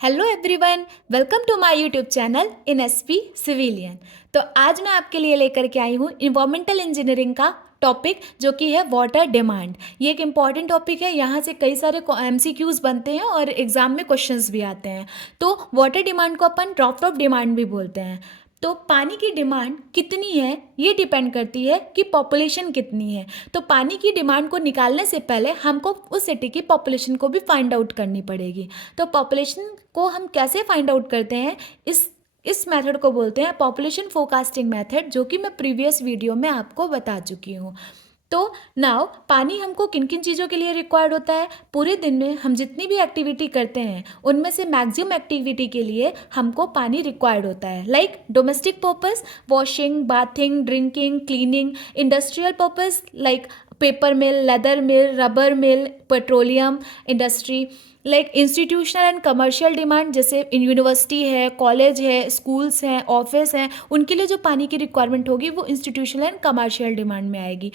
Hello everyone, welcome to my YouTube channel in SP civilian. तो आज मैं आपके लिए लेकर के आई हूँ इन्वायरमेंटल इंजीनियरिंग का टॉपिक जो कि है वाटर डिमांड। ये एक इम्पॉर्टेंट टॉपिक है, यहाँ से कई सारे एमसीक्यूज बनते हैं और एग्जाम में क्वेश्चंस भी आते हैं। तो वाटर डिमांड को अपन ड्रॉप ऑफ डिमांड भी बोलते हैं। तो पानी की डिमांड कितनी है ये डिपेंड करती है कि पॉपुलेशन कितनी है। तो पानी की डिमांड को निकालने से पहले हमको उस सिटी की पॉपुलेशन को भी फाइंड आउट करनी पड़ेगी। तो पॉपुलेशन को हम कैसे फाइंड आउट करते हैं, इस मेथड को बोलते हैं पॉपुलेशन फोरकास्टिंग मेथड, जो कि मैं प्रीवियस वीडियो में आपको बता चुकी हूँ। तो नाउ पानी हमको किन किन चीज़ों के लिए रिक्वायर्ड होता है। पूरे दिन में हम जितनी भी एक्टिविटी करते हैं उनमें से मैक्सिमम एक्टिविटी के लिए हमको पानी रिक्वायर्ड होता है, like domestic purpose washing, bathing, drinking, cleaning. Industrial purpose like paper mill, leather mill, rubber mill, petroleum industry. Like institutional and commercial demand, जैसे यूनिवर्सिटी है, कॉलेज है, स्कूल्स हैं, ऑफिस हैं, उनके लिए जो पानी की रिक्वायरमेंट होगी वो इंस्टीट्यूशनल एंड कमर्शियल डिमांड में आएगी।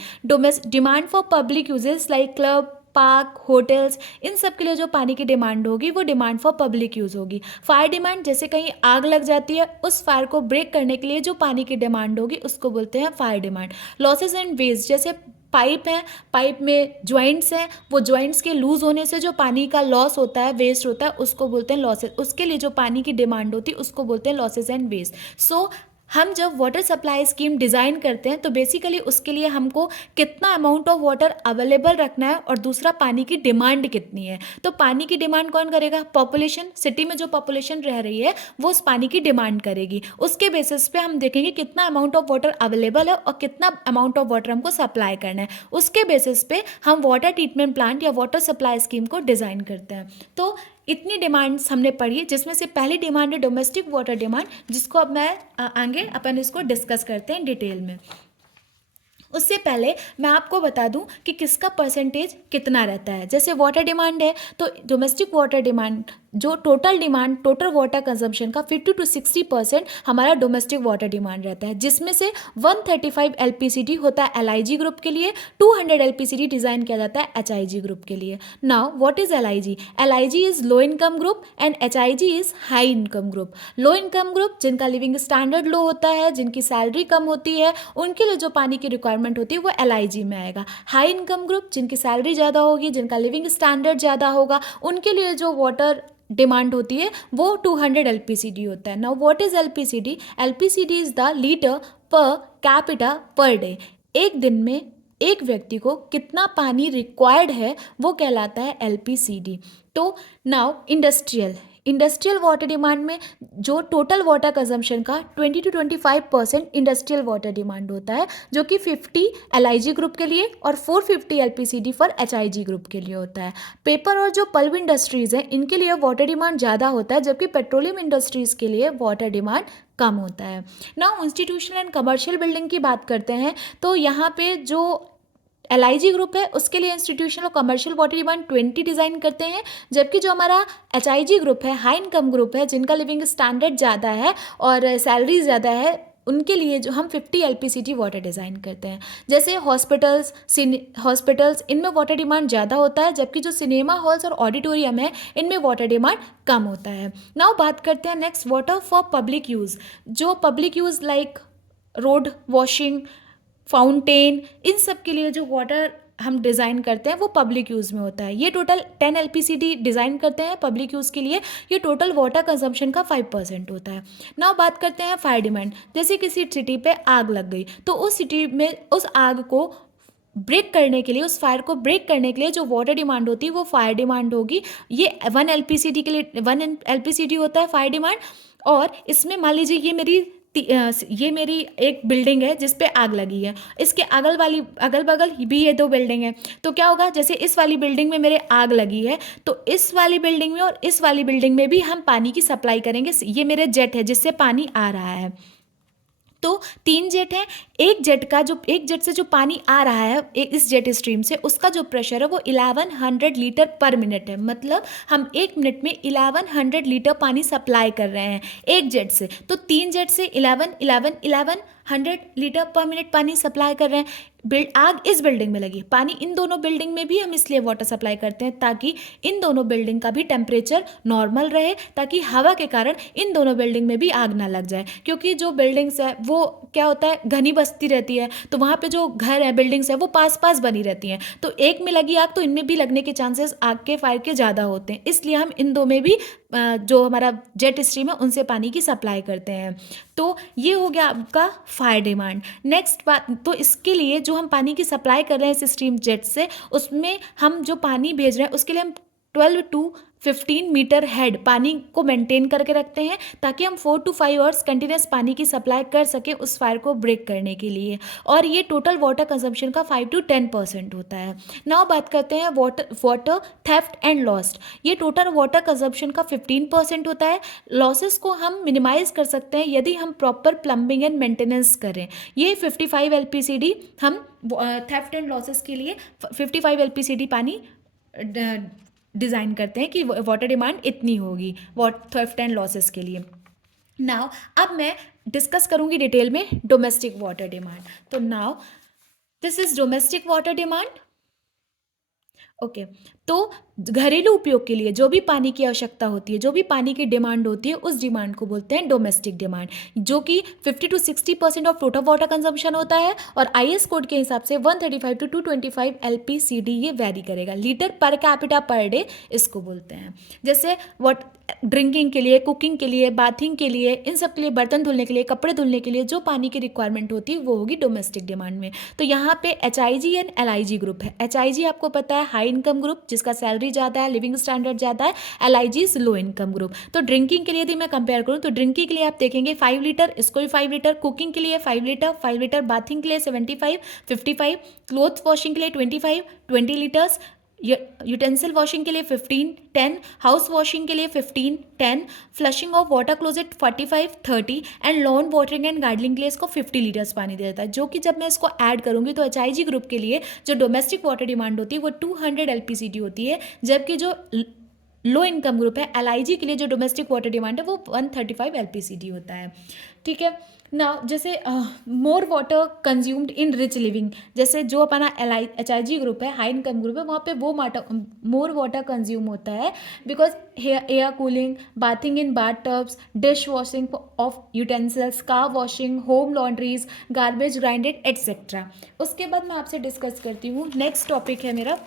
Demand for public uses like club, park, hotels, इन सब के लिए जो पानी की डिमांड होगी वो डिमांड फॉर पब्लिक यूज़ होगी। फायर डिमांड, जैसे कहीं आग लग जाती है उस फायर को ब्रेक करने के लिए जो पानी की डिमांड होगी उसको बोलते हैं fire demand. Losses and waste, जैसे पाइप है, पाइप में ज्वाइंट्स हैं, वो ज्वाइंट्स के लूज होने से जो पानी का लॉस होता है, वेस्ट होता है, उसको बोलते हैं लॉसेस। उसके लिए जो पानी की डिमांड होती है उसको बोलते हैं लॉसेस एंड वेस्ट। सो हम जब वाटर सप्लाई स्कीम डिज़ाइन करते हैं तो बेसिकली उसके लिए हमको कितना अमाउंट ऑफ वाटर अवेलेबल रखना है और दूसरा पानी की डिमांड कितनी है। तो पानी की डिमांड कौन करेगा? पॉपुलेशन। सिटी में जो पॉपुलेशन रह रही है वो उस पानी की डिमांड करेगी। उसके बेसिस पे हम देखेंगे कितना अमाउंट ऑफ वाटर अवेलेबल है और कितना अमाउंट ऑफ वाटर हमको सप्लाई करना है। उसके बेसिस पे हम वाटर ट्रीटमेंट प्लांट या वाटर सप्लाई स्कीम को डिज़ाइन करते हैं। तो इतनी डिमांड्स हमने पढ़ी, जिसमें से पहली डिमांड है डोमेस्टिक वाटर डिमांड, जिसको अब मैं आगे अपन इसको डिस्कस करते हैं डिटेल में। उससे पहले मैं आपको बता दूं कि किसका परसेंटेज कितना रहता है। जैसे वाटर डिमांड है तो डोमेस्टिक वाटर डिमांड, जो total demand, total water consumption का 50 to 60% हमारा डोमेस्टिक वाटर डिमांड रहता है, जिसमें से 135 एलपीसीडी होता है एलआईजी ग्रुप के लिए, 200 एलपीसीडी डिज़ाइन किया जाता है एचआईजी ग्रुप के लिए। Now what is LIG? LIG is low income group and HIG is high income group. Low income group जिनका लिविंग स्टैंडर्ड लो होता है, जिनकी सैलरी कम होती है, उनके लिए जो पानी की रिक्वायरमेंट होती है वो एलआईजी में आएगा। हाई इनकम ग्रुप जिनकी सैलरी ज़्यादा होगी, जिनका लिविंग स्टैंडर्ड ज़्यादा होगा, उनके लिए जो वाटर डिमांड होती है वो 200 एलपीसीडी होता है। Now what is LPCD? LPCD is the litre per capita per day. एक दिन में एक व्यक्ति को कितना पानी रिक्वायर्ड है वो कहलाता है एलपीसीडी। तो नाउ इंडस्ट्रियल वाटर डिमांड में जो टोटल वाटर कंजम्पशन का 20 to 25% इंडस्ट्रियल वाटर डिमांड होता है, जो कि 50 एलआईजी ग्रुप के लिए और 450 एलपीसीडी फॉर एचआईजी ग्रुप के लिए होता है। पेपर और जो पल्प इंडस्ट्रीज़ हैं इनके लिए वाटर डिमांड ज़्यादा होता है, जबकि पेट्रोलियम इंडस्ट्रीज़ के लिए वाटर डिमांड कम होता है। Now institutional and commercial building की बात करते हैं तो यहाँ पे जो एलआईजी ग्रुप है उसके लिए इंस्टीट्यूशनल और कमर्शियल वाटर डिमांड 20 डिज़ाइन करते हैं, जबकि जो हमारा एचआईजी ग्रुप है, हाई इनकम ग्रुप है, जिनका लिविंग स्टैंडर्ड ज़्यादा है और सैलरी ज़्यादा है, उनके लिए जो हम 50 एलपीसीडी वाटर डिज़ाइन करते हैं। जैसे हॉस्पिटल्स इनमें वाटर डिमांड ज़्यादा होता है, जबकि जो सिनेमा हॉल्स और ऑडिटोरियम है इनमें वाटर डिमांड कम होता है। नाउ बात करते हैं next, water for public use. जो public use like road washing, fountain, इन सब के लिए जो वाटर हम डिज़ाइन करते हैं वो पब्लिक यूज़ में होता है। ये टोटल 10 एलपीसीडी डिज़ाइन करते हैं पब्लिक यूज़ के लिए, ये टोटल वाटर कंजम्पशन का 5% होता है। नाउ बात करते हैं फायर डिमांड। जैसे किसी सिटी पे आग लग गई तो उस सिटी में उस आग को ब्रेक करने के लिए, उस फायर को ब्रेक करने के लिए जो वाटर डिमांड होती है वो फायर डिमांड होगी। ये 1 एलपीसीडी के लिए 1 एलपीसीडी होता है फायर डिमांड। और इसमें मान लीजिए ये मेरी एक बिल्डिंग है जिस पे आग लगी है, इसके अगल बगल भी ये 2 बिल्डिंग है। तो क्या होगा, जैसे इस वाली बिल्डिंग में मेरे आग लगी है तो इस वाली बिल्डिंग में और इस वाली बिल्डिंग में भी हम पानी की सप्लाई करेंगे। ये मेरे जेट है जिससे पानी आ रहा है। तो 3 जेट हैं, एक जेट से जो पानी आ रहा है इस जेट स्ट्रीम से, उसका जो प्रेशर है वो 1100 लीटर पर मिनट है। मतलब हम 1 मिनट में 1100 लीटर पानी सप्लाई कर रहे हैं एक जेट से। तो 3 जेट से 11 11 11 100 लीटर पर मिनट पानी सप्लाई कर रहे हैं। आग इस बिल्डिंग में लगी, पानी इन दोनों बिल्डिंग में भी हम इसलिए वाटर सप्लाई करते हैं ताकि इन दोनों बिल्डिंग का भी टेम्परेचर नॉर्मल रहे, ताकि हवा के कारण इन दोनों बिल्डिंग में भी आग ना लग जाए। क्योंकि जो बिल्डिंग्स है वो क्या होता है, घनी बस्ती रहती है, तो वहाँ पे जो घर है, बिल्डिंग्स है, वो पास पास बनी रहती हैं, तो एक में लगी आग तो इनमें भी लगने के चांसेस आग के फायर के ज़्यादा होते हैं। इसलिए हम इन दो में भी जो हमारा जेट स्ट्रीम है उनसे पानी की सप्लाई करते हैं। तो ये हो गया आपका फायर डिमांड। नेक्स्ट बात, तो इसके लिए जो हम पानी की सप्लाई कर रहे हैं इस स्ट्रीम जेट से, उसमें हम जो पानी भेज रहे हैं उसके लिए हम 12 to 15 मीटर हेड पानी को मेंटेन करके रखते हैं, ताकि हम 4 to 5 आवर्स कंटिन्यूस पानी की सप्लाई कर सकें उस फायर को ब्रेक करने के लिए। और ये टोटल वाटर कंजम्पशन का 5 to 10% होता है। नाउ बात करते हैं वाटर थेफ्ट एंड लॉस्ट। ये टोटल वाटर कंजम्पशन का 15% होता है। लॉसेस को हम मिनिमाइज कर सकते हैं यदि हम प्रॉपर प्लम्बिंग एंड मेंटेनेंस करें। ये 55 LPCD हम थेफ्ट एंड लॉसेस के लिए 55 LPCD पानी डिज़ाइन करते हैं कि वाटर डिमांड इतनी होगी थेफ्ट एंड लॉसेस के लिए। नाउ अब मैं डिस्कस करूंगी डिटेल में डोमेस्टिक वाटर डिमांड। तो now this is domestic water demand. Okay, तो घरेलू उपयोग के लिए जो भी पानी की आवश्यकता होती है, जो भी पानी की डिमांड होती है, उस डिमांड को बोलते हैं डोमेस्टिक डिमांड, जो कि 50 to 60% of total water consumption होता है। और IS कोड के हिसाब से 135 to 225 LPCD ये वेरी करेगा, litre per capita per day इसको बोलते हैं। जैसे ड्रिंकिंग के लिए, कुकिंग के लिए, बाथिंग के लिए, इन सब के लिए, बर्तन धुलने के लिए, कपड़े धुलने के लिए जो पानी की रिक्वायरमेंट होती है वो होगी डोमेस्टिक डिमांड में। तो यहाँ पे HIG एंड LIG ग्रुप है। HIG आपको पता है हाई इनकम ग्रुप, जिसका सैलरी ज़्यादा है, लिविंग स्टैंडर्ड ज़्यादा है। LIG is low income group. तो ड्रिंकिंग के लिए यदि मैं कंपेयर करूँ तो ड्रिंकिंग के लिए आप देखेंगे 5 लीटर, इसको भी 5 लीटर, कुकिंग के लिए 5 लीटर, 5 लीटर, बाथिंग के लिए 75, 55, क्लोथ वॉशिंग के लिए 25, 20 लीटर्स, यूटेंसिल वॉशिंग के लिए 15, 10, हाउस वॉशिंग के लिए 15, 10, flushing of water closet 45, 30 and lawn watering and gardening के लिए इसको 50 लीटर्स पानी दे देता है। जो कि जब मैं इसको ऐड करूंगी तो HIG ग्रुप के लिए जो डोमेस्टिक वाटर डिमांड होती है वो 200 LPCD होती है, जबकि जो लो इनकम ग्रुप है LIG के लिए जो डोमेस्टिक वाटर डिमांड है वो 135 LPCD होता है। ठीक है ना, जैसे more water consumed in rich living, जैसे जो अपना HIG ग्रुप है, हाई इनकम ग्रुप है, वहाँ पे वो मोर वाटर कंज्यूम होता है because air cooling, bathing in bath tubs, dish washing of utensils, car washing, home laundries, garbage grinded etcetera. उसके बाद मैं आपसे डिस्कस करती हूँ, नेक्स्ट टॉपिक है मेरा,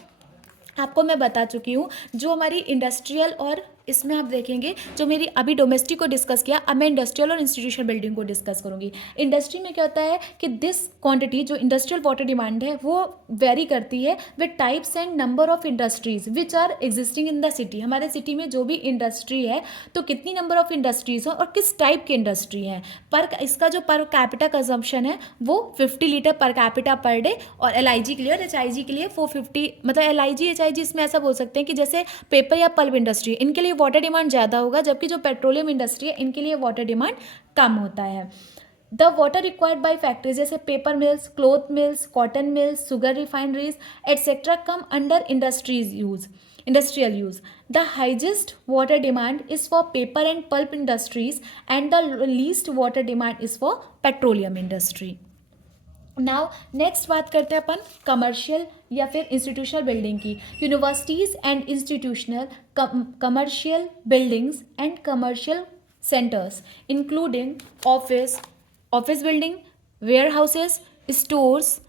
आपको मैं बता चुकी हूँ जो हमारी इंडस्ट्रियल, और इसमें आप देखेंगे जो मेरी अभी डोमेस्टिक को डिस्कस किया, अब मैं इंडस्ट्रियल और इंस्टीट्यूशनल बिल्डिंग को डिस्कस करूँगी। इंडस्ट्री में क्या होता है कि दिस क्वांटिटी जो इंडस्ट्रियल वाटर डिमांड है वो वेरी करती है with types and number of industries which are existing in the city. हमारे सिटी में जो भी इंडस्ट्री है तो कितनी नंबर ऑफ इंडस्ट्रीज हो और किस टाइप की इंडस्ट्री है, पर इसका जो पर कैपिटा कंजम्पशन है वो 50 litre per capita per day. और LIG के लिए और HIG के लिए 450, मतलब LIG HIG इसमें ऐसा बोल सकते हैं कि जैसे पेपर या पल्प इंडस्ट्री, इनके लिए वाटर डिमांड ज़्यादा होगा, जबकि जो पेट्रोलियम इंडस्ट्री है इनके लिए वाटर डिमांड कम होता है। The water required by factories जैसे paper mills, cloth mills, cotton mills, sugar refineries etcetera come under industrial use. The highest water demand is for paper and pulp industries and the least water demand is for petroleum industry. Now next बात करते हैं अपन commercial या फिर institutional building की। Universities and institutional commercial buildings and commercial centres including office building, warehouses, stores,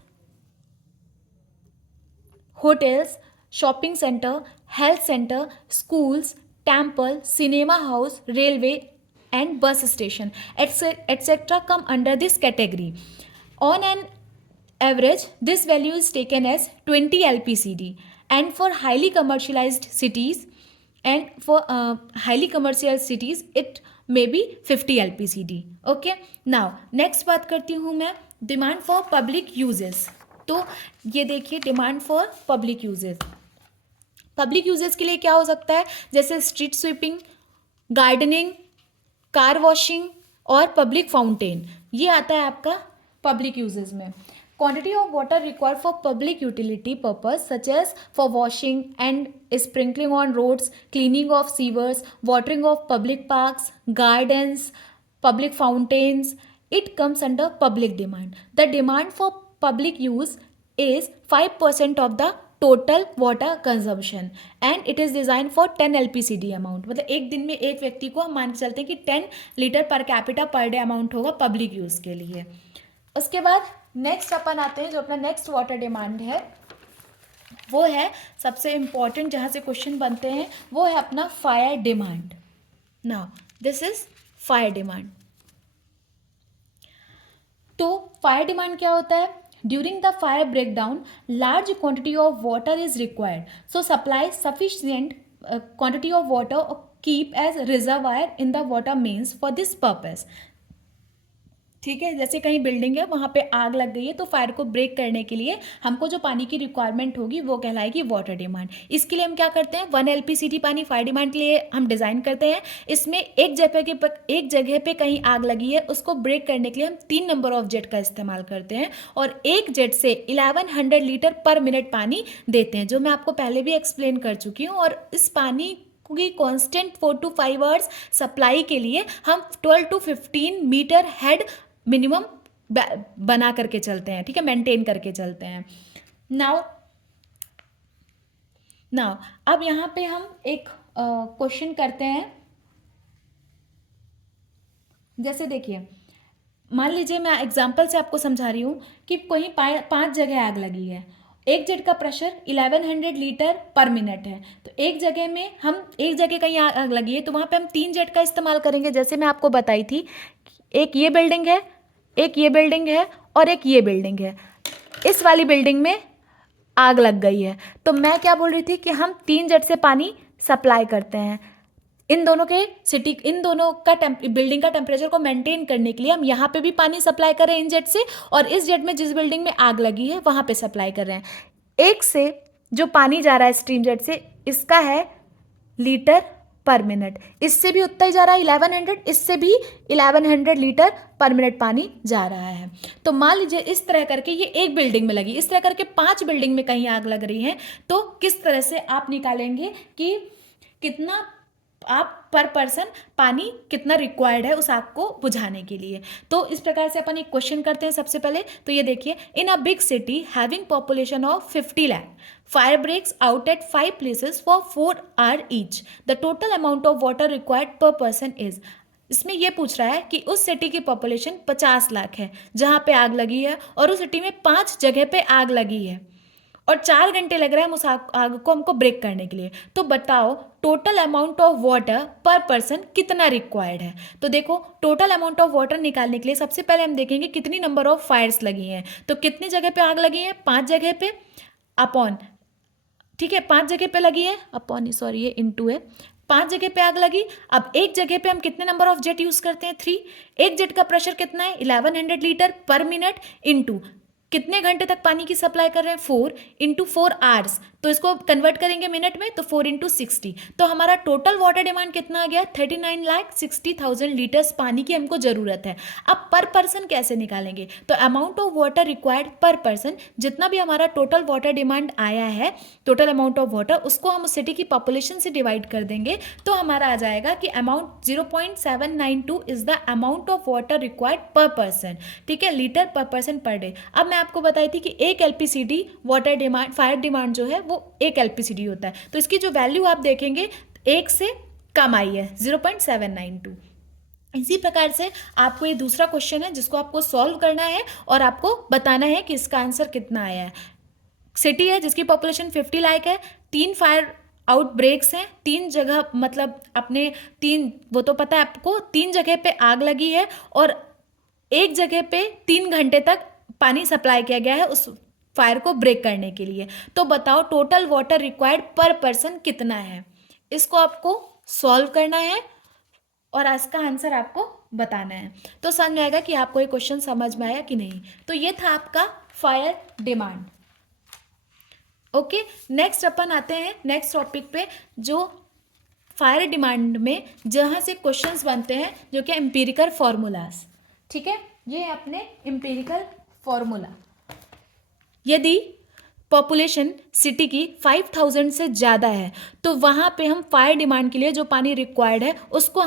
hotels, shopping centre, health centre, schools, temple, cinema house, railway and bus station etcetera come under this category. On an average, this value is taken as 20 LPCD, and for highly commercialized cities, it may be 50 LPCD. Okay. Now next बात करती हूँ मैं demand for public uses. तो ये देखिए demand for public uses, public uses के लिए क्या हो सकता है, जैसे street sweeping, gardening, car washing और पब्लिक फाउंटेन, ये आता है आपका पब्लिक यूजेस में. Quantity of water required for public utility purpose such as for washing and sprinkling on roads, cleaning of sewers, watering of public parks, gardens, public fountains, it comes under public demand. The demand for public use is 5% of the total water consumption and it is designed for 10 LPCD amount. मतलब एक दिन में एक व्यक्ति को हम मान के चलते हैं कि 10 litre per capita per day amount होगा पब्लिक यूज़ के लिए. उसके बाद नेक्स्ट अपन आते हैं, जो अपना नेक्स्ट वाटर डिमांड है वो है सबसे इम्पॉर्टेंट, जहाँ से क्वेश्चन बनते हैं, वो है अपना fire demand. Now this is fire demand. तो फायर डिमांड क्या होता है? During the fire breakdown large quantity of water is required, so supply sufficient quantity of water keep as reservoir in the water mains for this purpose. ठीक है, जैसे कहीं building है, वहाँ पे आग लग गई है, तो फायर को ब्रेक करने के लिए हमको जो पानी की रिक्वायरमेंट होगी वो कहलाएगी वाटर डिमांड. इसके लिए हम क्या करते हैं, 1 LPCD पानी फायर डिमांड के लिए हम डिज़ाइन करते हैं. इसमें एक जगह पे कहीं आग लगी है, उसको ब्रेक करने के लिए हम 3 नंबर ऑफ जेट का इस्तेमाल करते हैं और एक जेट से 1100 लीटर पर मिनट पानी देते हैं, जो मैं आपको पहले भी एक्सप्लेन कर चुकी हूँ. और इस पानी की कॉन्स्टेंट 4 to 5 आवर्स सप्लाई के लिए हम 12 to 15 मीटर हेड मिनिमम बना करके चलते हैं. ठीक है, मेंटेन करके चलते हैं. नाउ अब यहाँ पे हम एक क्वेश्चन करते हैं. जैसे देखिए, मान लीजिए मैं एग्जांपल से आपको समझा रही हूँ कि कहीं 5 जगह आग लगी है. एक जेट का प्रेशर 1100 लीटर पर मिनट है. तो एक जगह कहीं आग लगी है, तो वहाँ पे हम 3 जेट का इस्तेमाल करेंगे. जैसे मैं आपको बताई थी, एक ये बिल्डिंग है, एक ये बिल्डिंग है और एक ये बिल्डिंग है. इस वाली बिल्डिंग में आग लग गई है, तो मैं क्या बोल रही थी कि हम 3 जेट से पानी सप्लाई करते हैं. इन दोनों का बिल्डिंग का टेम्परेचर को मेंटेन करने के लिए हम यहाँ पे भी पानी सप्लाई कर रहे हैं इन जेट से, और इस जेट में जिस बिल्डिंग में आग लगी है वहाँ पे सप्लाई कर रहे हैं. एक से जो पानी जा रहा है स्टीम जेट से, इसका है लीटर पर मिनट. इससे भी उतना ही जा रहा है 1100, इससे भी 1100 लीटर पर मिनट पानी जा रहा है. तो मान लीजिए इस तरह करके ये एक बिल्डिंग में लगी, इस तरह करके 5 बिल्डिंग में कहीं आग लग रही है. तो किस तरह से आप निकालेंगे कि कितना आप पर पर्सन पानी कितना रिक्वायर्ड है उस आग को बुझाने के लिए. तो इस प्रकार से अपन एक क्वेश्चन करते हैं. सबसे पहले तो ये देखिए, in a big city having population of 50 lakh, fire breaks out at 5 places for 4 hour each. The total amount of water required per person is. इसमें यह पूछ रहा है कि उस सिटी की पॉपुलेशन 50 लाख है जहाँ पे आग लगी है, और उस सिटी में 5 जगह पे आग लगी है और 4 घंटे लग रहे हैं उस आग को हमको ब्रेक करने के लिए. तो बताओ टोटल अमाउंट ऑफ वाटर पर पर्सन कितना रिक्वायर्ड है. तो देखो, टोटल अमाउंट ऑफ वाटर निकालने के लिए सबसे पहले हम देखेंगे कितनी नंबर ऑफ फायर्स लगी हैं. तो कितनी जगह पे आग लगी है? 5 जगह पे अपॉन, ठीक है, 5 जगह पे लगी है अपॉन, सॉरी ये इनटू है, 5 जगह पे आग लगी. अब एक जगह पे हम कितने नंबर ऑफ जेट यूज करते हैं? 3. एक जेट का प्रेशर कितना है? 1100 लीटर पर मिनट इनटू कितने घंटे तक पानी की सप्लाई कर रहे हैं? 4 इंटू 4 आवर्स. तो इसको कन्वर्ट करेंगे मिनट में, तो 4 इंटू 60. तो हमारा टोटल वाटर डिमांड कितना आ गया? 39,60,000 लीटर्स पानी की हमको ज़रूरत है. अब पर पर्सन कैसे निकालेंगे? तो amount of water required per person, जितना भी हमारा टोटल वाटर डिमांड आया है, टोटल अमाउंट ऑफ वाटर, उसको हम उस सिटी की पॉपुलेशन से डिवाइड कर देंगे. तो हमारा आ जाएगा कि amount 0.792 is the amount of water required per person. ठीक है, लीटर पर पर्सन पर डे. अब मैं आपको बताई थी कि एक LPCD water demand, fire demand जो है वो एक एलपीसीडी होता है. तो इसकी जो वैल्यू आप देखेंगे 1 से कम आई है, 0.792. इसी प्रकार से आपको ये दूसरा क्वेश्चन है जिसको आपको सॉल्व करना है और आपको बताना है कि इसका आंसर कितना आया है. सिटी है जिसकी पॉपुलेशन 50 लाख है, 3 फायर आउटब्रेक्स हैं, 3 जगह, मतलब अपने 3, वो तो पता है आपको, 3 जगह पे आग लगी है और एक जगह पे 3 घंटे तक पानी सप्लाई किया गया है उस फायर को ब्रेक करने के लिए. तो बताओ total water required per person कितना है. इसको आपको सॉल्व करना है और इसका आंसर आपको बताना है. तो समझ में आएगा कि आपको ये क्वेश्चन समझ में आया कि नहीं. तो ये था आपका फायर डिमांड. ओके, नेक्स्ट अपन आते हैं नेक्स्ट टॉपिक पे, जो फायर डिमांड में जहाँ से क्वेश्चंस बनते हैं, जो कि एम्पिरिकल फॉर्मूलाज. ठीक है, ये अपने एम्पिरिकल फॉर्मूला. यदि पॉपुलेशन सिटी की 5000 से ज़्यादा है तो वहाँ पे हम फायर डिमांड के लिए जो पानी रिक्वायर्ड है उसको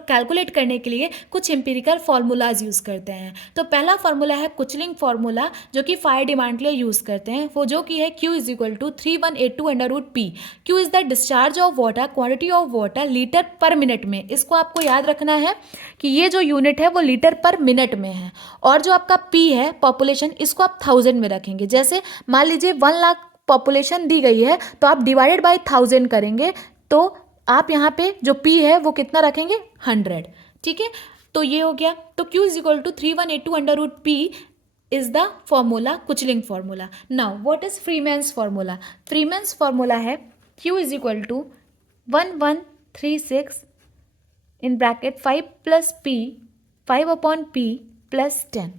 कैलकुलेट करने के लिए कुछ एम्पिरिकल फार्मूलाज यूज़ करते हैं। तो पहला फार्मूला है कुचलिंग फार्मूला जो कि फायर डिमांड के लिए यूज़ करते हैं, वो जो कि है Q is equal to 3182 √ Q is the discharge of water, quantity of water litre per minute में। इसको आपको याद रखना है कि ये जो यूनिट है वो लीटर पर मिनट में है, और जो आपका P है पॉपुलेशन, इसको आप 1000 में रखेंगे। जैसे मान लीजिए 1 लाख पॉपुलेशन दी गई है तो आप डिवाइडेड बाय 1000 करेंगे तो आप यहाँ पे जो P है वो कितना रखेंगे 100। ठीक है, तो ये हो गया। तो Q is equal to 3182 √ P is the formula, Kuichling formula. Now what is Freeman's formula? Freeman's formula है Q is equal to 1136 in bracket 5 plus P 5 upon P plus 10.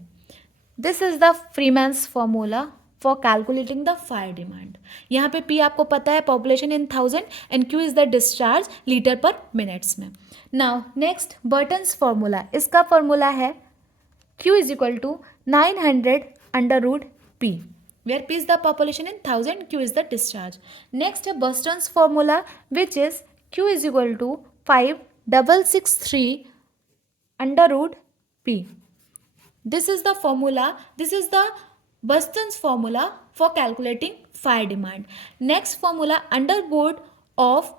This is the Freeman's formula for calculating the fire demand. यहाँ पे P आपको पता है population in 1000 and Q is the discharge litre पर minutes में। Now next Burton's formula, इसका formula है Q is equal to 900 under root P where P is the population in 1000, Q is the discharge. Next है Burton's formula which is Q is equal to 5663 under root P. This is the formula, this is the Burton's formula for calculating fire demand. Next formula underboard of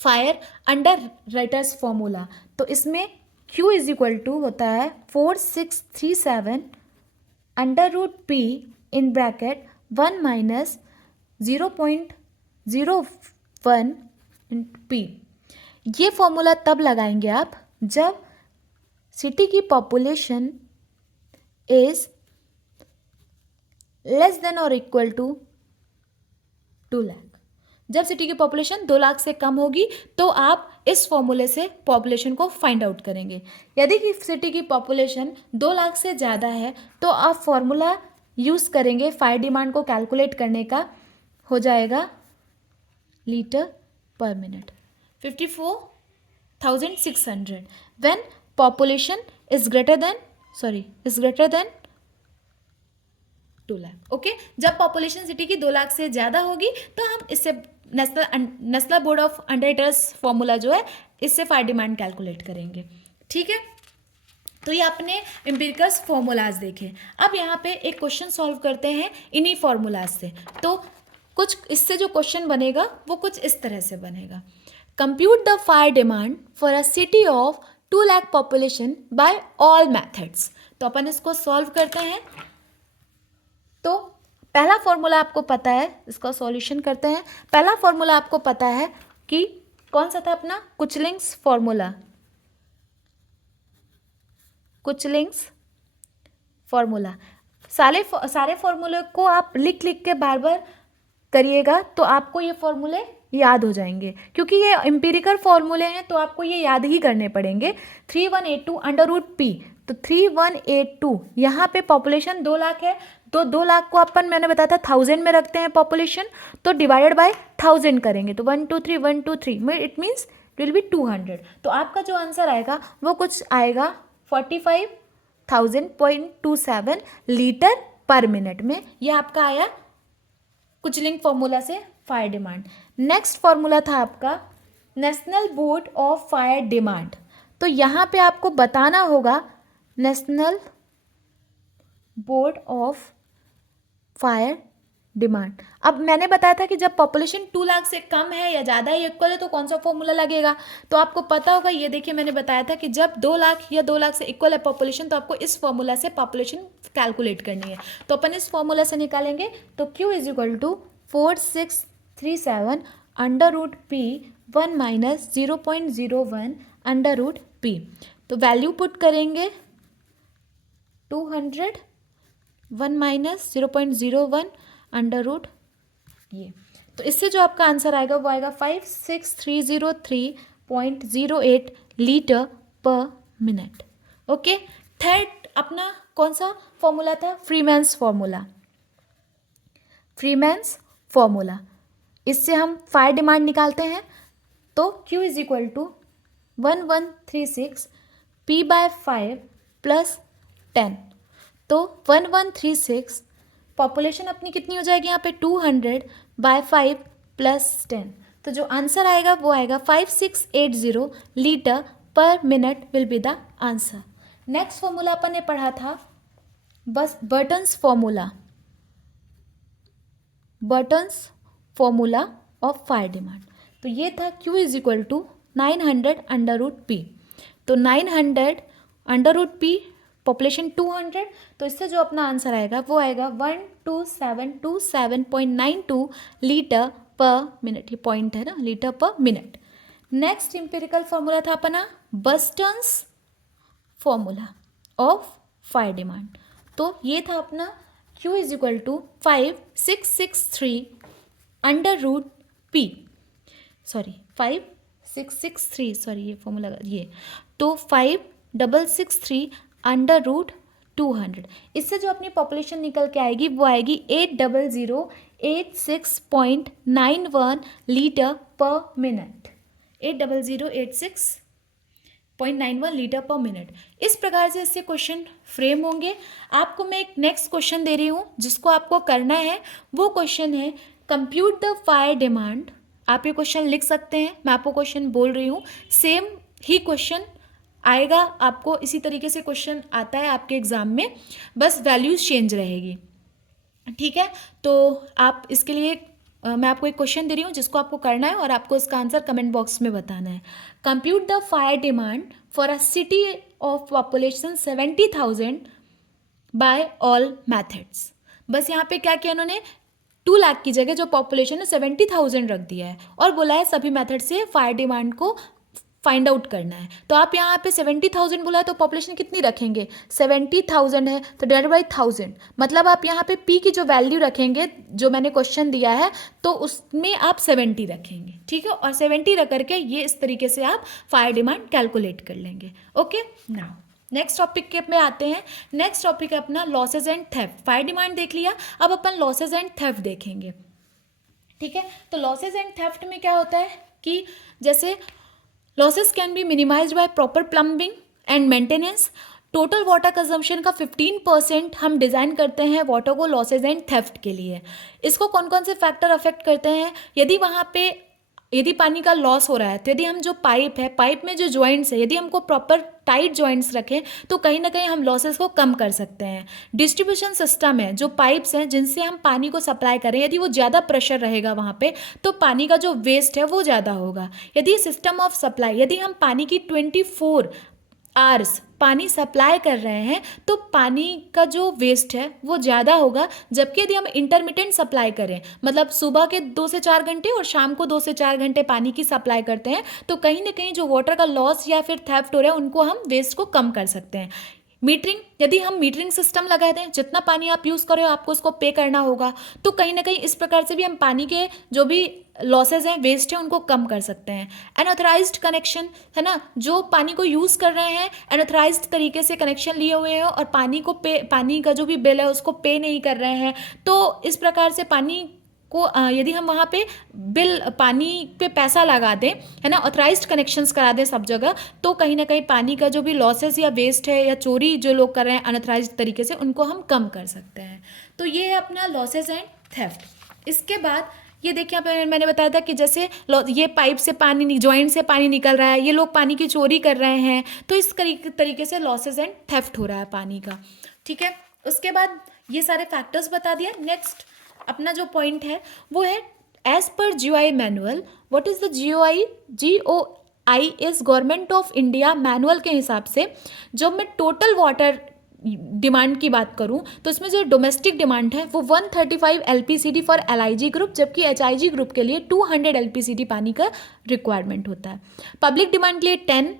fire underwriter's formula. तो इसमें Q is equal to होता है 4637 under root P in bracket 1 minus 0.01 P। ये formula तब लगाएंगे आप जब city की पॉपुलेशन इज लेस देन और इक्वल टू 2 लाख। जब सिटी की पॉपुलेशन 2 लाख से कम होगी तो आप इस फॉर्मूले से पॉपुलेशन को फाइंड आउट करेंगे। यदि कि सिटी की पॉपुलेशन 2 लाख से ज़्यादा है तो आप फॉर्मूला यूज़ करेंगे फायर डिमांड को कैलकुलेट करने का, हो जाएगा litre per minute 54,600 when population is greater than 2 lakh. Okay, जब पॉपुलेशन सिटी की 2 लाख से ज़्यादा होगी तो हम इससे national board of underwriters formula जो है इससे फायर डिमांड कैलकुलेट करेंगे। ठीक है, तो ये अपने एम्पिरिकल्स फॉर्मूलाज देखे। अब यहाँ पे एक क्वेश्चन सॉल्व करते हैं इन्हीं फॉर्मूलाज से। तो कुछ इससे जो क्वेश्चन बनेगा वो कुछ इस तरह से बनेगा, compute the fire demand for a city of 2 lakh population bye all methods. तो अपन इसको सॉल्व करते हैं। तो पहला फॉर्मूला आपको पता है, इसका सॉल्यूशन करते हैं। पहला फॉर्मूला आपको पता है कि कौन सा था अपना, कुचलिंग्स फॉर्मूला। कुचलिंग्स फॉर्मूला, सारे फॉर्मूले को आप लिख के बार बार करिएगा तो आपको ये फॉर्मूले याद हो जाएंगे, क्योंकि ये एम्पिरिकल फॉर्मूले हैं तो आपको ये याद ही करने पड़ेंगे। 3182 अंडर रूट P, तो 3182 यहाँ पे पॉपुलेशन 2 लाख है तो 2 लाख को अपन, मैंने बताया था 1000 में रखते हैं पॉपुलेशन, तो डिवाइडेड बाय 1000 करेंगे तो 123 में it means it will be 200। तो आपका जो आंसर आएगा वो कुछ आएगा 45,000.27 लीटर पर मिनट में। यह आपका आया कुचलिंग फॉर्मूला से फायर डिमांड। नेक्स्ट फॉर्मूला था आपका national board of fire demand. तो यहाँ पे आपको बताना होगा national board of fire demand. अब मैंने बताया था कि जब पॉपुलेशन 2 लाख से कम है या ज़्यादा है, इक्वल है, तो कौन सा फॉर्मूला लगेगा। तो आपको पता होगा, ये देखिए मैंने बताया था कि जब 2 लाख या 2 लाख से इक्वल है पॉपुलेशन तो आपको इस फॉर्मूला से पॉपुलेशन कैलकुलेट करनी है। तो अपन इस फॉर्मूला से निकालेंगे तो Q is equal to 4637 under root P 1 minus 0.01 under root P। तो वैल्यू पुट करेंगे 200 1 माइनस 0.01 अंडर रूट ये, तो इससे जो आपका आंसर आएगा वो आएगा 56,303.08 litre per minute. Okay, third अपना कौन सा फॉर्मूला था, फ्रीमैन्स फॉर्मूला। फ्रीमैन्स फॉर्मूला, इससे हम फायर डिमांड निकालते हैं। तो Q is equal to 1136 P/5 plus 10। तो 1136 पॉपुलेशन अपनी कितनी हो जाएगी यहाँ पे 200/5 + 10, तो जो आंसर आएगा वो आएगा 5680 litre per minute will be the answer. Next formula अपन ने पढ़ा था बस Burton's formula of fire demand. तो ये था Q = 900√P। तो 900√P पॉपुलेशन 200, तो इससे जो अपना आंसर आएगा वो आएगा 12727.92 लीटर पर मिनट। ये पॉइंट है ना, litre per minute. Next empirical formula था अपना Burton's formula of fire demand. तो ये था अपना Q = 5663 ये फॉर्मूला ये, तो 5663/200। इससे जो अपनी पॉपुलेशन निकल के आएगी वो आएगी 80086.91 litre per minute. 80086.91 litre per minute. इस प्रकार से इससे क्वेश्चन फ्रेम होंगे। आपको मैं एक नेक्स्ट क्वेश्चन दे रही हूँ जिसको आपको करना है, वो क्वेश्चन है कंप्यूट द फायर डिमांड। आप ये क्वेश्चन लिख सकते हैं, मैं आपको क्वेश्चन बोल रही हूँ, सेम ही क्वेश्चन आएगा आपको, इसी तरीके से क्वेश्चन आता है आपके एग्जाम में, बस वैल्यूज चेंज रहेगी। ठीक है, तो आप इसके लिए मैं आपको एक क्वेश्चन दे रही हूँ जिसको आपको करना है और आपको इसका आंसर कमेंट बॉक्स में बताना है। Compute the fire demand for a city of population 70,000 by all methods. बस यहाँ पे क्या किया उन्होंने, 2 लाख की जगह जो पॉपुलेशन है 70,000 रख दिया है और बोला है सभी मेथड से फायर डिमांड को फाइंड आउट करना है। तो आप यहाँ पे 70,000 बोला है तो पॉपुलेशन कितनी रखेंगे, 70,000 है तो डिवाइड बाई 1000, मतलब आप यहाँ पे P की जो वैल्यू रखेंगे जो मैंने क्वेश्चन दिया है तो उसमें आप 70 रखेंगे। ठीक है, और 70 रख करके ये इस तरीके से आप फायर डिमांड कैलकुलेट कर लेंगे। ओके, नाउ नेक्स्ट टॉपिक के में आते हैं। नेक्स्ट टॉपिक है अपना losses and theft. Fire demand देख लिया, अब अपन लॉसेज एंड थेफ्ट देखेंगे। ठीक है, तो लॉसेज एंड थेफ्ट में क्या होता है कि जैसे losses can be minimised by proper plumbing and maintenance. Total water consumption का 15% हम डिज़ाइन करते हैं वाटर को लॉसेज एंड थेफ्ट के लिए। इसको कौन कौन से फैक्टर अफेक्ट करते हैं, यदि पानी का लॉस हो रहा है तो यदि हम जो पाइप है, पाइप में जो जॉइंट्स है, यदि हमको प्रॉपर टाइट जॉइंट्स रखें तो कहीं ना कहीं हम लॉसेस को कम कर सकते हैं। डिस्ट्रीब्यूशन सिस्टम है, जो पाइप्स हैं जिनसे हम पानी को सप्लाई करें, यदि वो ज़्यादा प्रेशर रहेगा वहाँ पे तो पानी का जो वेस्ट है वो ज़्यादा होगा। यदि सिस्टम ऑफ सप्लाई, यदि हम पानी की 24 आवर्स पानी सप्लाई कर रहे हैं तो पानी का जो वेस्ट है वो ज़्यादा होगा। जबकि यदि हम इंटरमिटेंट सप्लाई करें, मतलब सुबह के 2 से 4 घंटे और शाम को 2 से 4 घंटे पानी की सप्लाई करते हैं तो कहीं ना कहीं जो वाटर का लॉस या फिर थेफ्ट हो रहा है उनको हम वेस्ट को कम कर सकते हैं। मीटरिंग, यदि हम मीटरिंग सिस्टम लगा दें, जितना पानी आप यूज़ कर रहे हो आपको उसको पे करना होगा, तो कहीं ना कहीं इस प्रकार से भी हम पानी के जो भी लॉसेज हैं, वेस्ट है, उनको कम कर सकते हैं। अनऑथराइज्ड कनेक्शन है ना, जो पानी को यूज़ कर रहे हैं अनऑथराइज्ड तरीके से कनेक्शन लिए हुए हैं और पानी का जो भी बिल है उसको पे नहीं कर रहे हैं, तो इस प्रकार से पानी को यदि हम वहाँ पे पानी पे पैसा लगा दें, है ना, ऑथराइज्ड कनेक्शंस करा दें सब जगह, तो कहीं ना कहीं पानी का जो भी लॉसेस या वेस्ट है या चोरी जो लोग कर रहे हैं अनऑथराइज्ड तरीके से, उनको हम कम कर सकते हैं। तो ये है अपना लॉसेस एंड थेफ्ट। इसके बाद ये देखिए मैंने बताया था कि जैसे ये पाइप से पानी, जॉइंट से पानी निकल रहा है, ये लोग पानी की चोरी कर रहे हैं, तो इस तरीके से लॉसेस एंड थेफ्ट हो रहा है पानी का। ठीक है, उसके बाद ये सारे फैक्टर्स बता दिया। नेक्स्ट अपना जो पॉइंट है वो है as per GOI manual. What is the GOI? GOI is government of India manual के हिसाब से जब मैं टोटल वाटर डिमांड की बात करूं तो इसमें जो डोमेस्टिक डिमांड है वो 135 LPCD फॉर LIG ग्रुप, जबकि HIG ग्रुप के लिए 200 LPCD पानी का रिक्वायरमेंट होता है। पब्लिक डिमांड के लिए 10,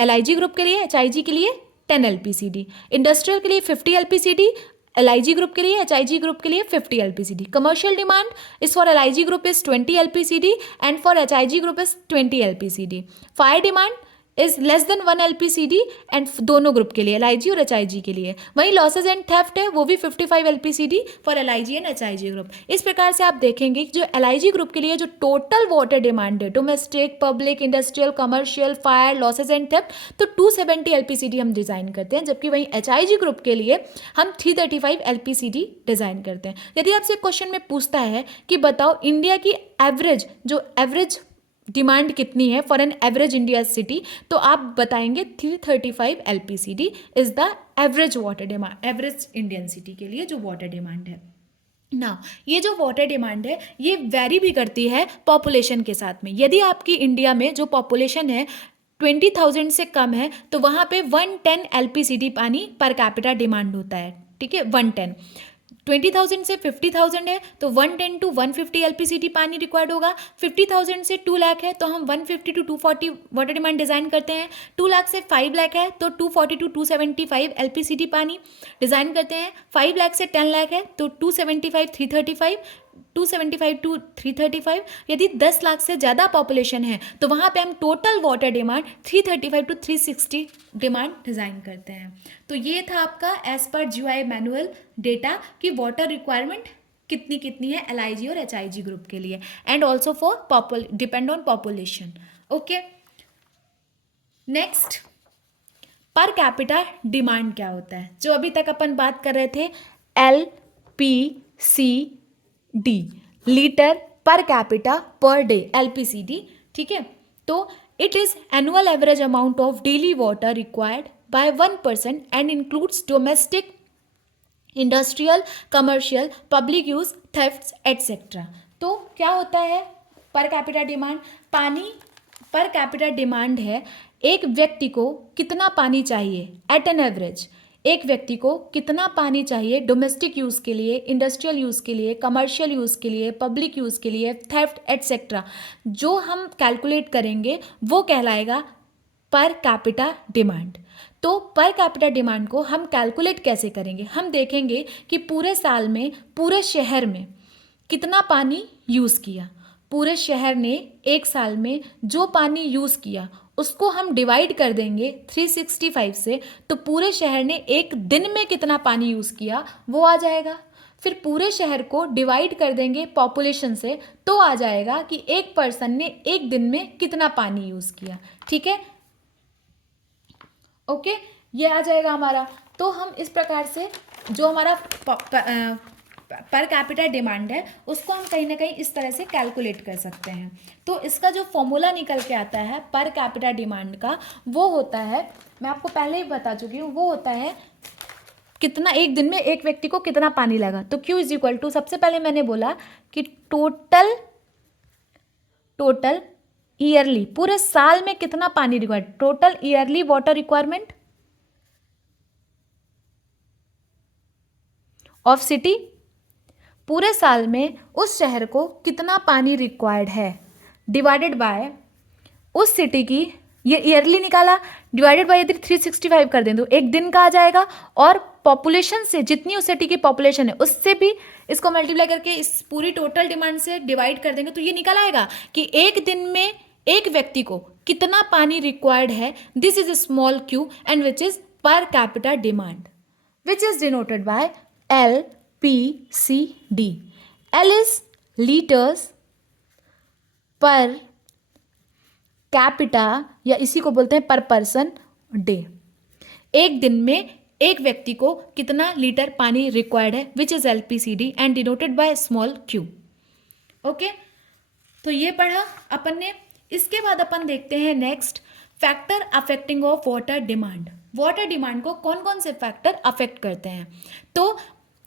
LIG ग्रुप के लिए, HIG के लिए 10 LPCD, इंडस्ट्रियल के लिए 50 LPCD, LIG ग्रुप के लिए, HIG ग्रुप के लिए 50 LPCD। Commercial demand is for LIG group is 20 LPCD and for HIG group is 20 LPCD। Fire demand is less then 1 LPCD and दोनों ग्रुप के लिए, LIG और HIG के लिए। वहीं लॉसेज एंड थेफ्ट है वो भी 55 LPCD for LIG and HIG group. इस प्रकार से आप देखेंगे कि जो LIG ग्रुप के लिए जो टोटल वाटर डिमांड है, domestic, public, industrial, commercial, fire, losses and theft, तो 270 LPCD हम डिज़ाइन करते हैं, जबकि वहीं HIG ग्रुप के लिए हम 335 LPCD डिज़ाइन करते हैं। यदि आपसे क्वेश्चन में पूछता है कि बताओ इंडिया की एवरेज डिमांड कितनी है for an average India city, तो आप बताएंगे 335 LPCD is the average water demand, average Indian city के लिए जो वाटर डिमांड है ना। ये जो वाटर डिमांड है ये वेरी भी करती है पॉपुलेशन के साथ में। यदि आपकी इंडिया में जो पॉपुलेशन है 20,000 से कम है तो वहाँ पे 110 LPCD पानी पर कैपिटा डिमांड होता है, ठीक है, 110। 20,000 से 50,000 है तो 110 to 150 LPCD पानी रिक्वायर्ड होगा। 50,000 से 2 लाख है तो हम 150 to 240 वाटर डिमांड डिज़ाइन करते हैं। 2 लाख से 5 लाख है तो 240 to 275 LPCD पानी डिज़ाइन करते हैं। 5 लाख से 10 लाख है तो 275 335, 275 to 335। यदि 10 लाख से ज़्यादा पॉपुलेशन है तो वहाँ पे हम total water demand 335 to 360 demand design करते हैं। तो ये था आपका as per GUI manual data कि वाटर रिक्वायरमेंट कितनी कितनी है LIG और HIG ग्रुप के लिए, and also for depend on population. Okay, next per capita demand क्या होता है, जो अभी तक अपन बात कर रहे थे LPCD, litre per capita per day, LPCD, ठीक है। तो it is annual average amount of daily water required by 1 person and includes domestic, industrial, commercial, public use, thefts etcetera. तो क्या होता है पर कैपिटा डिमांड? पानी पर कैपिटा डिमांड है एक व्यक्ति को कितना पानी चाहिए एट एन एवरेज, एक व्यक्ति को कितना पानी चाहिए डोमेस्टिक यूज़ के लिए, इंडस्ट्रियल यूज़ के लिए, कमर्शियल यूज़ के लिए, पब्लिक यूज़ के लिए, थेफ्ट एटसेट्रा, जो हम कैलकुलेट करेंगे वो कहलाएगा पर कैपिटा डिमांड। तो पर कैपिटा डिमांड को हम कैलकुलेट कैसे करेंगे? हम देखेंगे कि पूरे साल में पूरे शहर में कितना पानी यूज़ किया। पूरे शहर ने एक साल में जो पानी यूज़ किया उसको हम डिवाइड कर देंगे 365 से, तो पूरे शहर ने एक दिन में कितना पानी यूज़ किया वो आ जाएगा। फिर पूरे शहर को डिवाइड कर देंगे पॉपुलेशन से, तो आ जाएगा कि एक पर्सन ने एक दिन में कितना पानी यूज़ किया, ठीक है। ओके, ये आ जाएगा हमारा। तो हम इस प्रकार से जो हमारा पर कैपिटा डिमांड है उसको हम कहीं ना कहीं इस तरह से कैलकुलेट कर सकते हैं। तो इसका जो फॉर्मूला निकल के आता है पर कैपिटा डिमांड का, वो होता है, मैं आपको पहले ही बता चुकी हूँ, वो होता है कितना एक दिन में एक व्यक्ति को कितना पानी लगा। तो Q इज इक्वल टू, सबसे पहले मैंने बोला कि टोटल ईयरली, पूरे साल में कितना पानी required, total yearly water requirement of city, पूरे साल में उस शहर को कितना पानी रिक्वायर्ड है डिवाइडेड बाय उस सिटी की, ये ईयरली निकाला, डिवाइडेड बाय यदि 365 कर दें तो एक दिन का आ जाएगा, और पॉपुलेशन से जितनी उस सिटी की पॉपुलेशन है उससे भी इसको मल्टीप्लाई करके इस पूरी टोटल डिमांड से डिवाइड कर देंगे तो ये निकल आएगा कि एक दिन में एक व्यक्ति को कितना पानी रिक्वायर्ड है। This is small Q and which is पर capita demand, which is denoted by LPCD. L is liters per capita, या इसी को बोलते हैं पर पर्सन डे। एक दिन में एक व्यक्ति को कितना लीटर पानी रिक्वायर्ड है, which is LPCD and denoted by small Q. Okay, तो ये पढ़ा अपन ने। इसके बाद अपन देखते हैं next, factor affecting of water demand. Water demand को कौन कौन से फैक्टर अफेक्ट करते हैं? तो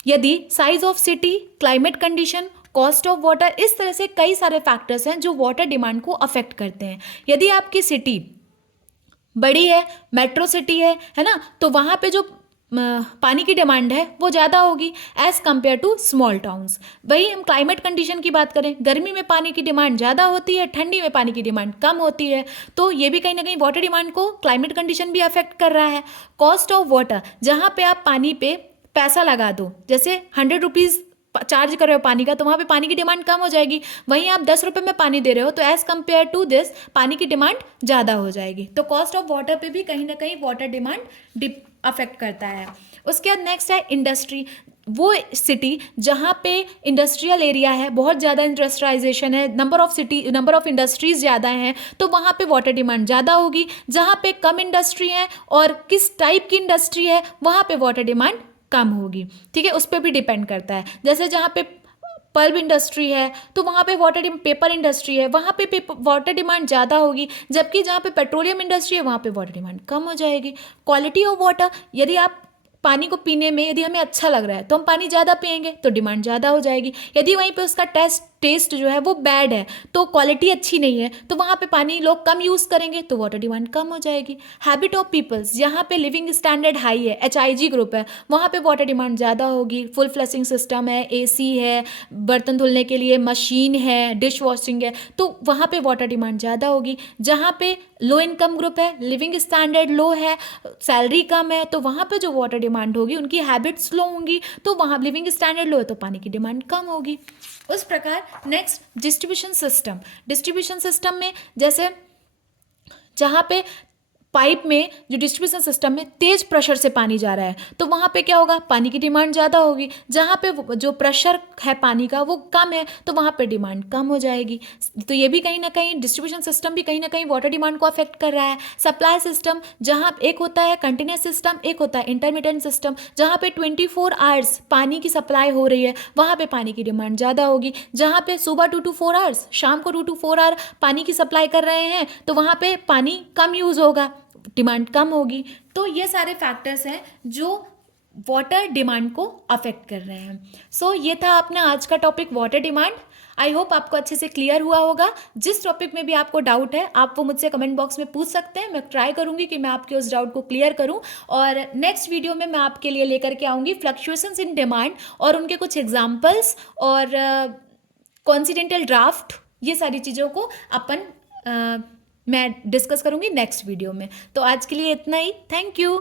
यदि size of city, climate condition, cost of water, इस तरह से कई सारे फैक्टर्स हैं जो वाटर डिमांड को अफेक्ट करते हैं। यदि आपकी सिटी बड़ी है, मेट्रो सिटी है ना, तो वहाँ पे जो पानी की डिमांड है वो ज़्यादा होगी as compare to small towns. वही हम क्लाइमेट कंडीशन की बात करें, गर्मी में पानी की डिमांड ज़्यादा होती है, ठंडी में पानी की डिमांड कम होती है। तो ये भी कहीं ना कहीं वाटर डिमांड को क्लाइमेट कंडीशन भी अफेक्ट कर रहा है। कॉस्ट ऑफ वाटर, जहाँ पे आप पानी पे पैसा लगा दो, जैसे 100 रुपीज़ चार्ज कर रहे हो पानी का, तो वहाँ पे पानी की डिमांड कम हो जाएगी। वहीं आप 10 रुपये में पानी दे रहे हो तो एज़ कम्पेयर टू दिस पानी की डिमांड ज़्यादा हो जाएगी। तो कॉस्ट ऑफ वाटर पे भी कहीं ना कहीं वाटर डिमांड अफेक्ट करता है। उसके बाद नेक्स्ट है इंडस्ट्री। वो सिटी जहाँ पे इंडस्ट्रियल एरिया है, बहुत ज़्यादा इंडस्ट्रियलाइजेशन है, नंबर ऑफ इंडस्ट्रीज़ ज़्यादा हैं, तो वहाँ पे वाटर डिमांड ज़्यादा होगी। जहाँ पे कम इंडस्ट्री है और किस टाइप की इंडस्ट्री है वहाँ पे वाटर डिमांड कम होगी। ठीक है, उस पर भी डिपेंड करता है। जैसे जहाँ पे पल्प इंडस्ट्री है तो वहाँ पे पेपर इंडस्ट्री है, वहाँ पे वाटर डिमांड ज़्यादा होगी, जबकि जहाँ पे पेट्रोलियम इंडस्ट्री है वहाँ पे वाटर डिमांड कम हो जाएगी। क्वालिटी ऑफ वाटर, यदि आप पानी को पीने में यदि हमें अच्छा लग रहा है तो हम पानी ज़्यादा पिएंगे तो डिमांड ज़्यादा हो जाएगी। यदि वहीं पे उसका टेस्ट जो है वो बैड है, तो क्वालिटी अच्छी नहीं है, तो वहाँ पे पानी लोग कम यूज़ करेंगे तो वाटर डिमांड कम हो जाएगी। हैबिट ऑफ पीपल्स, जहाँ पे लिविंग स्टैंडर्ड हाई है, HIG ग्रुप है, वहाँ पे वाटर डिमांड ज़्यादा होगी। फुल फ्लशिंग सिस्टम है, AC है, बर्तन धुलने के लिए मशीन है, डिश वॉशिंग है, तो वहाँ पे वाटर डिमांड ज़्यादा होगी। जहाँ पे लो इनकम ग्रुप है, लिविंग स्टैंडर्ड लो है, सैलरी कम है, तो वहाँ पे जो वाटर डिमांड होगी, उनकी हैबिट्स लो होंगी, तो वहाँ लिविंग स्टैंडर्ड लो है तो पानी की डिमांड कम होगी। उस प्रकार नेक्स्ट डिस्ट्रीब्यूशन सिस्टम में जैसे जहाँ पे पाइप में जो डिस्ट्रीब्यूशन सिस्टम में तेज प्रेशर से पानी जा रहा है तो वहाँ पे क्या होगा, पानी की डिमांड ज़्यादा होगी। जहाँ पे जो प्रेशर है पानी का वो कम है तो वहाँ पे डिमांड कम हो जाएगी। तो ये भी कहीं ना कहीं डिस्ट्रीब्यूशन सिस्टम भी कहीं ना कहीं वाटर डिमांड को अफेक्ट कर रहा है। सप्लाई सिस्टम, जहाँ एक होता है कंटिन्यूस सिस्टम, एक होता है इंटरमिटेंट सिस्टम, जहाँ पे 24 आवर्स पानी की सप्लाई हो रही है वहाँ पे पानी की डिमांड ज़्यादा होगी। जहाँ पे सुबह 2 to 4 आवर्स, शाम को 2 to 4 आवर पानी की सप्लाई कर रहे हैं तो वहाँ पे पानी कम यूज़ होगा, डिमांड कम होगी। तो ये सारे फैक्टर्स हैं जो वाटर डिमांड को अफेक्ट कर रहे हैं। सो ये था अपना आज का topic water demand. I hope आपको अच्छे से क्लियर हुआ होगा। जिस टॉपिक में भी आपको डाउट है आप वो मुझसे कमेंट बॉक्स में पूछ सकते हैं, मैं ट्राई करूंगी कि मैं आपके उस डाउट को क्लियर करूं। और नेक्स्ट वीडियो में मैं आपके लिए लेकर के आऊँगी फ्लक्चुएशंस इन डिमांड और उनके कुछ एग्जाम्पल्स और कॉन्सिडेंटल ड्राफ्ट, ये सारी चीज़ों को मैं डिस्कस करूंगी नेक्स्ट वीडियो में। तो आज के लिए इतना ही, थैंक यू।